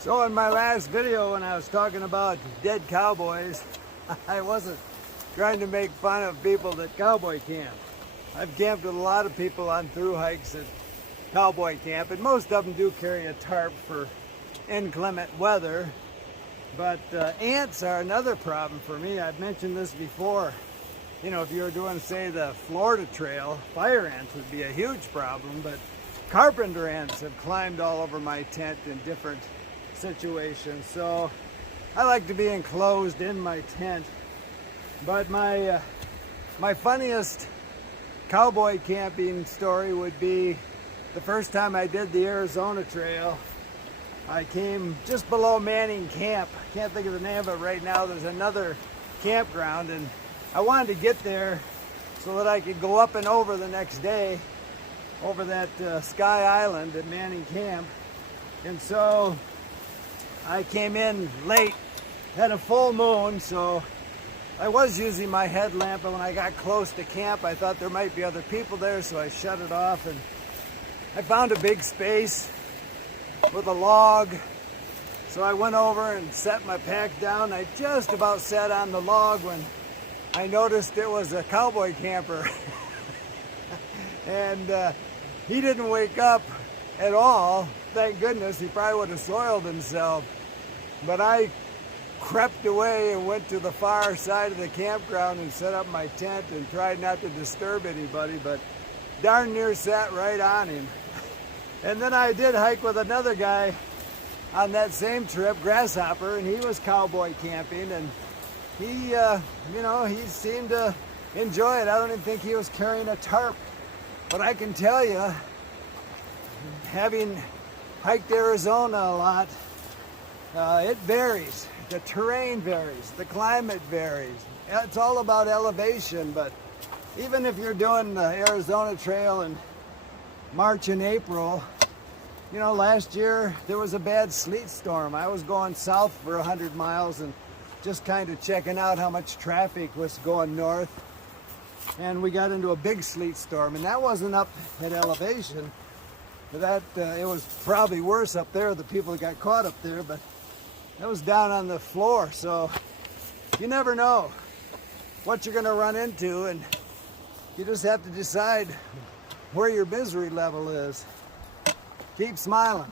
So in my last video when I was talking about dead cowboys, I wasn't trying to make fun of people that cowboy camp. I've camped with a lot of people on thru hikes at cowboy camp, and most of them do carry a tarp for inclement weather. But ants are another problem for me. I've mentioned this before. You know, if you were doing, say, the Florida Trail, fire ants would be a huge problem, but carpenter ants have climbed all over my tent in different situations. So I like to be enclosed in my tent. But my funniest cowboy camping story would be the first time I did the Arizona Trail. I came just below Manning Camp. Can't think of the name of it right now. There's another campground, and I wanted to get there so that I could go up and over the next day over that Sky Island at Manning Camp. And so I came in late, had a full moon, so I was using my headlamp, and when I got close to camp I thought there might be other people there, so I shut it off, and I found a big space with a log. So I went over and set my pack down. I just about sat on the log when I noticed it was a cowboy camper. And he didn't wake up at all. Thank goodness, he probably would have soiled himself. But I crept away and went to the far side of the campground and set up my tent and tried not to disturb anybody, but darn near sat right on him. And then I did hike with another guy on that same trip, Grasshopper, and he was cowboy camping, and he, you know, he seemed to enjoy it. I don't even think he was carrying a tarp. But I can tell you, having hiked Arizona a lot, it varies. The terrain varies, the climate varies. It's all about elevation, but even if you're doing the Arizona Trail in March and April, you know, last year there was a bad sleet storm. I was going south for 100 miles and just kind of checking out how much traffic was going north. And we got into a big sleet storm, and that wasn't up at elevation. That it was probably worse up there, the people that got caught up there, but that was down on the floor. So you never know what you're going to run into, and you just have to decide where your misery level is. Keep smiling.